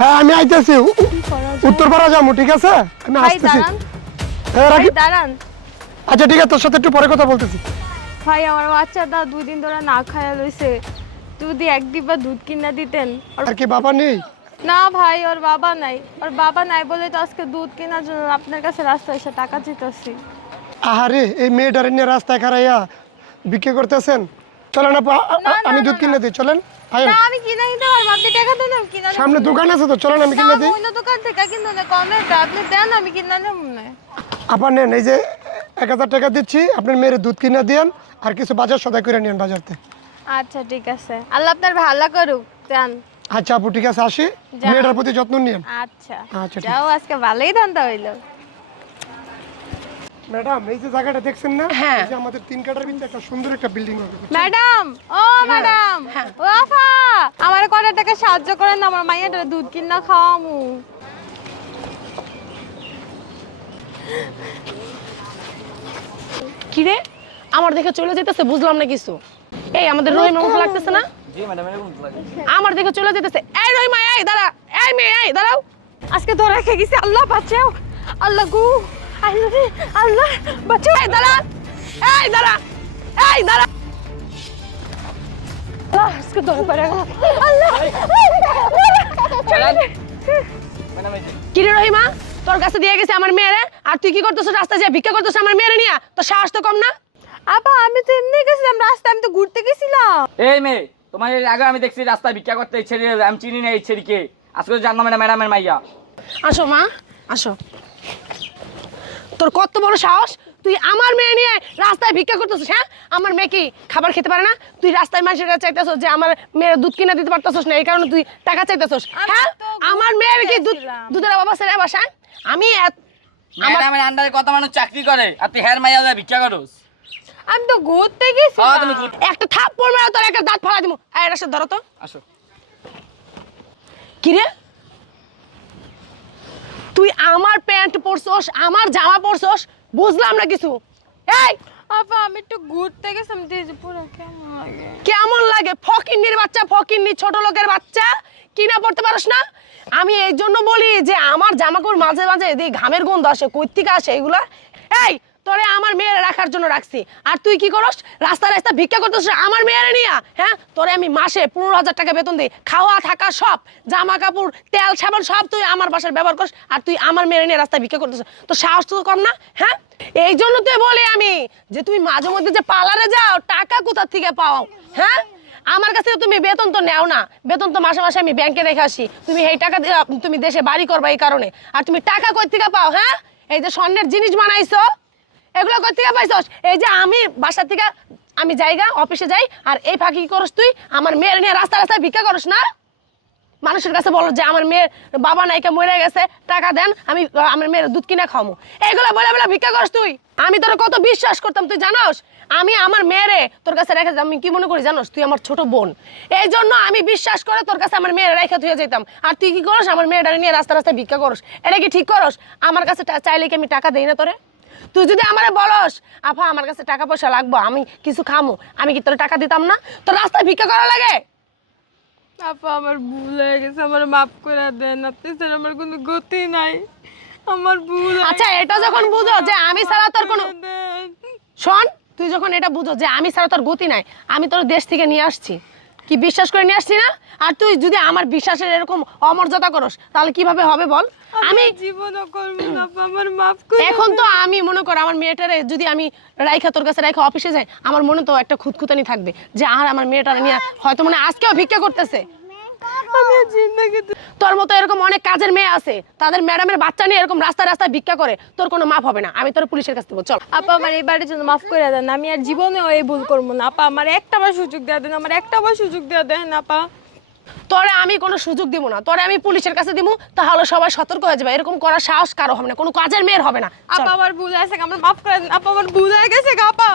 হ্যাঁ আমি আইতেছি, উত্তরপাড়া যাবো, ঠিক আছে? আমি ভাই আসতেছি। দাঁড়ান, হ্যাঁ ভাই রাখি। দাঁড়ান। আচ্ছা ঠিক আছে, তোর সাথে একটু পরে কথা বলতেছি। ভাই আমার বাচ্চাটা 2 দিন ধরে না খায়া লইছে, যদি 1 ডিব্বা দুধ কিনা দিতেন। আর কি বাবা নেই? না ভাই, ওর বাবা নাই, ওর বাবা নাই বলে তো আজকে দুধ কেনার জন্য আপনার কাছে রাস্তায় এসে টাকা চাইতেছি। আহারে, এই মেয়েটার নিয়ে রাস্তায় খারাইয়া বিক্রি করতেছেন। চলেন আপা, আমি দুধ কিনে দিই, চলেন। আয়েন। না আমি কিনা নিতে পারবো, আপনি টাকা দেন, আমি কিনা নেব। সামনে দোকান আছে তো, চলেন আমি কিনে দিই। অন্য দোকান থেকে কিন্তু না, কমে আপনি দেন, আমি কিনা নেব না। আপা নেন, এই যে 1000 টাকা দিচ্ছি, আপনার মেয়ের দুধ কিনে দিয়েন, আর কিছু বাজার সদাই করে নিন বাজারতে। আচ্ছা ঠিক আছে, আল্লাহ আপনার ভালো করুক, দেন। আচ্ছা আপু ঠিক আছে, আসি। যাও। মেয়েটার প্রতি যত্ন নিন। আচ্ছা আচ্ছা, ঠিক যাও, আজকে ভালোই ধান্দা হইলো। ম্যাডাম, এই যে জায়গাটা দেখছেন না, হ্যাঁ। এই যে আমাদের 3 কাটার ভিতরে একটা সুন্দর একটা বিল্ডিং হবে। ম্যাডাম, ও ম্যাডাম, ও আফা, আমার কয়টা টাকা সাহায্য করেন না, আমার মাইয়াটা দুধ কিনা খাওয়ামু। কি রে, আমার দেখে চলে যেতেছে, বুঝলাম না কিছু। এই আমাদের রহিমা মতো লাগতেছে না? জি ম্যাডাম, এরকম তো লাগে। আমার দেখে চলে যেতেছে। এই রহিমা, এই দাঁড়া, এই মেয়ে, এই দাঁড়াও। আজকে ধরে রেখে গেছি, আল্লাহ বাঁচাও, আল্লাহ গো, আল্লাহ রে, আল্লাহ বাঁচাও। এই দাঁড়া, এই দাঁড়া, এই দাঁড়া। আল্লাহ, আজকে ধরে পড়ে গেল, আল্লাহ। ম্যাডাম এই যে কি রে রহিমা, তোর কাছে দিয়ে গেছে আমার মেয়েরে, আর তুই কি করতেছিস রাস্তায় যে ভিক্ষা করতেছিস আমার মেয়েরে নিয়া? তোর সাহস তো কম না? আপা আমি তো এমনি গেছিলাম রাস্তায়, আমি তো ঘুরতে গেছিলাম। এই মেয়ে, তোমার এর আগে আমি দেখছি রাস্তায় ভিক্ষা করতে, এই ছেলে আমি চিনি না এই ছেলেকে। আজকে জানলাম না ম্যাডামের মাইয়া। আসো মা, আসো। তোর কত বড় সাহস, তুই আমার মেয়ে নিয়ে রাস্তায় ভিক্ষা করতেছিস? হ্যাঁ, আমার মেয়ে কি খাবার খেতে পারে না? তুই রাস্তায় মানুষের কাছে চাইতেছস যে আমার মেয়ের দুধ কিনে দিতে পারতেছস না, এই কারণে তুই টাকা চাইতেছস? হ্যাঁ, তো আমার মেয়ের কি দুধ, গেছিলাম। দুধের অভাব আছে রে বাসায়? আমি ম্যাডামের আন্ডারে কত মানুষ চাকরি করে, আর তুই হের মাইয়া যা ভিক্ষা করস? আমি তো ঘুরতে হ্যাঁ গেছিলাম। তুমি ঘুর। একটা থাপ্পড় মেরে তোর একটা দাঁত ফালা দিমু। এই এটা ধরো তো। আসো। কি রে, তুই আমার প্যান্ট পরছস, আমার জামা পরছস, বুঝলাম না কিছু। এই আপা আমি একটু ঘুরতে গেছিলাম, দেখি পুরো কেমন লাগে। কেমন লাগে? ফকিন্নির বাচ্চা, ফকিন্নি ছোট লোকের বাচ্চা, কি না পড়তে পারস না? আমি এই জন্য বলি যে আমার জামাকাপড় মাঝে মাঝে এই ঘামের গন্ধ আসে, কই থেকে আসে এগুলা? এই তোরে আমার মেয়ের রাখার জন্য রাখছি, আর তুই কি করস? রাস্তা রাস্তা ভিক্ষা করতেছিস আমার মেয়ের নিয়া? হ্যাঁ, তোরে আমি মাসে 15,000 টাকা বেতন দিই, খাওয়া থাকা সব, জামা কাপড় তেল সাবান সব তুই আমার বাসায় ব্যবহার করিস, আর তুই আমার মেয়ের নিয়ে রাস্তায় ভিক্ষা করতেছিস। তো সাহস তো কম না? হ্যাঁ, এই জন্য তুই বলি আমি যে তুমি মাঝে মধ্যে যে পার্লারে যাও, টাকা কোথা থেকে পাও? হ্যাঁ, আমার কাছে তুমি বেতন তো নেও না, বেতন তো মাসে মাসে আমি ব্যাংকে রেখে আসি, তুমি এই টাকা দিয়ে তুমি দেশে বাড়ি করবা এই কারণে। আর তুমি টাকা কই থেকে পাও? হ্যাঁ, এই যে স্বর্ণের জিনিস বানাইছো, এগুলো কই থেকে পাইছস? এই যে আমি বাসা থেকে আমি জায়গা অফিসে যাই, আর এই ফাঁকি কি করস তুই? আমার মেয়ের নিয়ে রাস্তা রাস্তায় ভিক্ষা করস না? মানুষের কাছে বলো যে আমার মেয়ের বাবা নাইকা মরে গেছে, টাকা দেন, আমি আমার মেয়ের দুধ কিনে খাওয়াবো, এইগুলো বলে বলে ভিক্ষা করস তুই? আমি তোর কত বিশ্বাস করতাম তুই জানোস? আমি আমার মেয়েরে তোর কাছে রেখে, আমি কি মনে করি জানোস? তুই আমার ছোট বোন, এই জন্য আমি বিশ্বাস করে তোর কাছে আমার মেয়ের রেখে তুই যেতাম। আর তুই কি করস? আমার মেয়েটা নিয়ে রাস্তা রাস্তায় ভিক্ষা করস, এটা কি ঠিক করস? আমার কাছে চাইলে কি আমি টাকা দেই না তোরে? তুই যদি আমারে বলস আপা আমার কাছে টাকা পয়সা লাগবো, আমি কিছু খামো, আমি কি তোর টাকা দিতাম না? তোর রাস্তায় ভিক্ষা করা লাগে? আপা আমার ভুল হয়ে গেছে, আমার মাফ করে দেন, আপনি স্যার, আমার কোনো গতি নাই, আমার ভুল হয়ে আচ্ছা, এটা যখন বুঝো যে আমি ছাড়া তোর কোনো, দেন। শোন, তুই যখন এটা বুঝো যে আমি ছাড়া তোর গতি নাই, আমি তোর দেশ থেকে নিয়ে আসছি, কি বিশ্বাস করে নিয়ে আসছি না? আর তুই যদি আমার বিশ্বাসের এরকম অমর্যাদা করস, তাহলে কিভাবে হবে বল? আমি জীবনও করবো না আপা, আমার মাফ করে এখন তো আমি মনে কর আমার মেয়েটারে যদি আমি রাইখা তোর কাছে রাইখা অফিসে যাই, আমার মনে তো একটা খুঁতখুতানি থাকবে যে আর আমার মেয়েটারে নিয়ে হয়তো মানে আজকেও ভিক্ষা করতেছে। আমি জিন্দেগি তোর মতো এরকম অনেক কাজের মেয়ে আছে, তাদের ম্যাডামের বাচ্চা নিয়ে এরকম রাস্তায় রাস্তায় ভিক্ষা করে, তোর কোনো মাফ হবে না। আমি তোর পুলিশের কাছে দেবো, চল। আপা আমার এই বাড়ির জন্য মাফ করে দেন, আমি আর জীবনেও এই ভুল করবো না আপা, আমার একটা বার সুযোগ দেওয়া দেন, আমার একটা বার সুযোগ দেওয়া দেন আপা। তোরে আমি কোনো সুযোগ দিব না, তোরে আমি পুলিশের কাছে দিব, তাহলে সবাই সতর্ক হয়ে যাবে, এরকম করার সাহস কারো হবে না, কোনো কাজের মেয়ের হবে না। চল। আপা আমার ভুল হয়েছে, আমার মাফ করে দেন আপা, আমার ভুল হয়ে গেছে আপা।